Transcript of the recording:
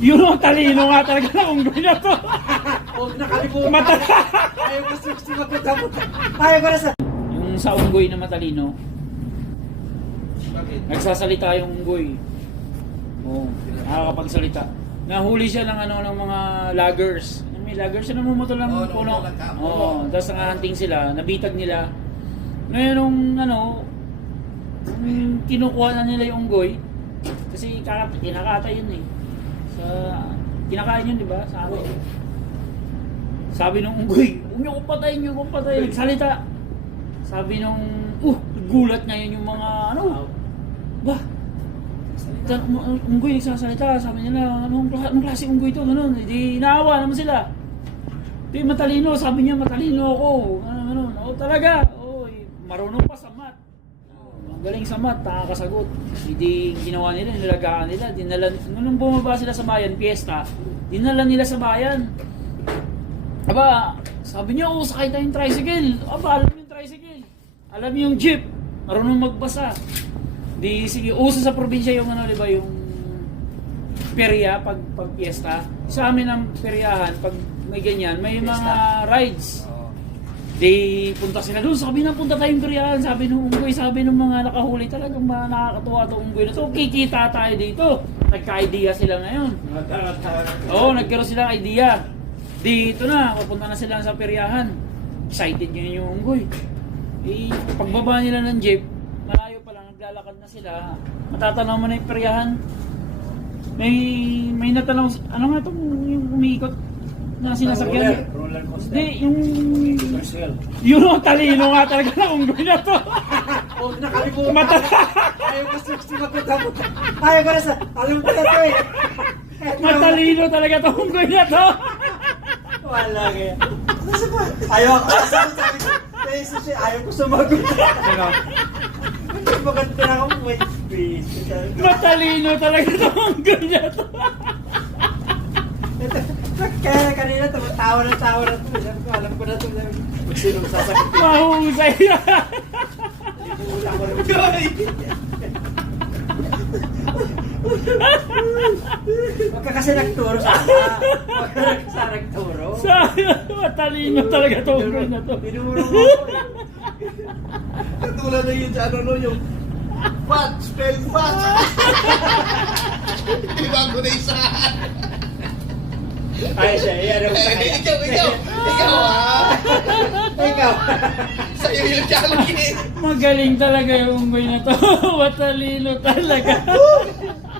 Yun ang talino nga talaga ng unggoy na to. Huwag nakalimutan. Mata Ayaw ko sa sumagot-sagot. Ayaw ko na sa... yung sa unggoy na matalino, Bakit? nagsasalita yung unggoy. Oo, nakakapagsalita. Nahuli siya ng ano ng mga loggers. May loggers na namumuto lang Oo, puno. Oo, tapos nangahanting sila, nabitag nila. Ngayon nung ano, nung kinukuha na nila yung unggoy, kasi kaka- kinakatay yun eh. Sa, kinakain yun, di ba? Sa akin. Sabi nung unggoy, huwag niyo kong patayin, huwag niyo kong patayin. Nagsalita. Sabi nung, uh, gulat ngayon yung mga, ano, ba, Tan- um- unggoy nagsasalita, sabi nila, anong, kla- anong klase unggoy to, ganun, hindi naawa naman sila. Di matalino, sabi niya matalino ako, ano, ganun, oo talaga, eh, marunong pa sa mat. Galing sa mat, nakakasagot. Hindi ginawa nila, nilagaan nila, dinala, nung bumaba sila sa bayan, piyesta, dinala nila sa bayan. Aba, sabi niya, oh, sakay tayong tricycle. Aba, alam yung tricycle. Alam yung jeep. Marunong magbasa. Di, sige, uso sa probinsya yung ano, di ba, yung perya pag, pag piyesta. Sa amin ang peryahan, pag may ganyan, may mga rides. Di, punta sila doon. Sabi na, punta tayong peryahan. Sabi nung unggoy, sabi nung mga nakahuli talagang mga nakakatuwa itong unggoy na to. Kikita tayo dito. Nagka-idea sila ngayon. Oo, nagkaroon sila ng idea. Dito na, papunta na sila sa peryahan. Excited ngayon yung unggoy. Eh, pagbaba nila ng jeep, malayo pa lang, naglalakad na sila. Matatanaw mo na yung peryahan. May, may natanaw, ano nga itong yung umiikot na sinasakyan? Roller coaster. Hindi, yung... Yun ang talino nga talaga ng unggoy na to. Huwag nakalimutan. Mata Ayaw ko sa sumagot-sagot. Ayaw ko na sa... Alam ko na to eh. matalino talaga itong unggoy na to. Wala kaya. Ayaw ko. Siya, ayaw ko sumagot. Maganda na please. Matalino talaga itong unggoy na to. Kaya kanina tawa na tawa na to. Sabi ko, alam ko na to. Sabi ko, Kung sinong sasakit. Mahusay na. Wala ko rin. Huwag ka kasi nagturo sa Huwag ka kasi nagturo. Sa matalino talaga itong unggoy na to. Tinuro mo. Katulad na yun sa ano no, yung fat, spell ba ko na isa? Ay, siya, yan ang Eh, ikaw, ikaw, ikaw ah. Ikaw. Sa'yo yung challenge eh. Magaling talaga yung unggoy na to. Matalino talaga.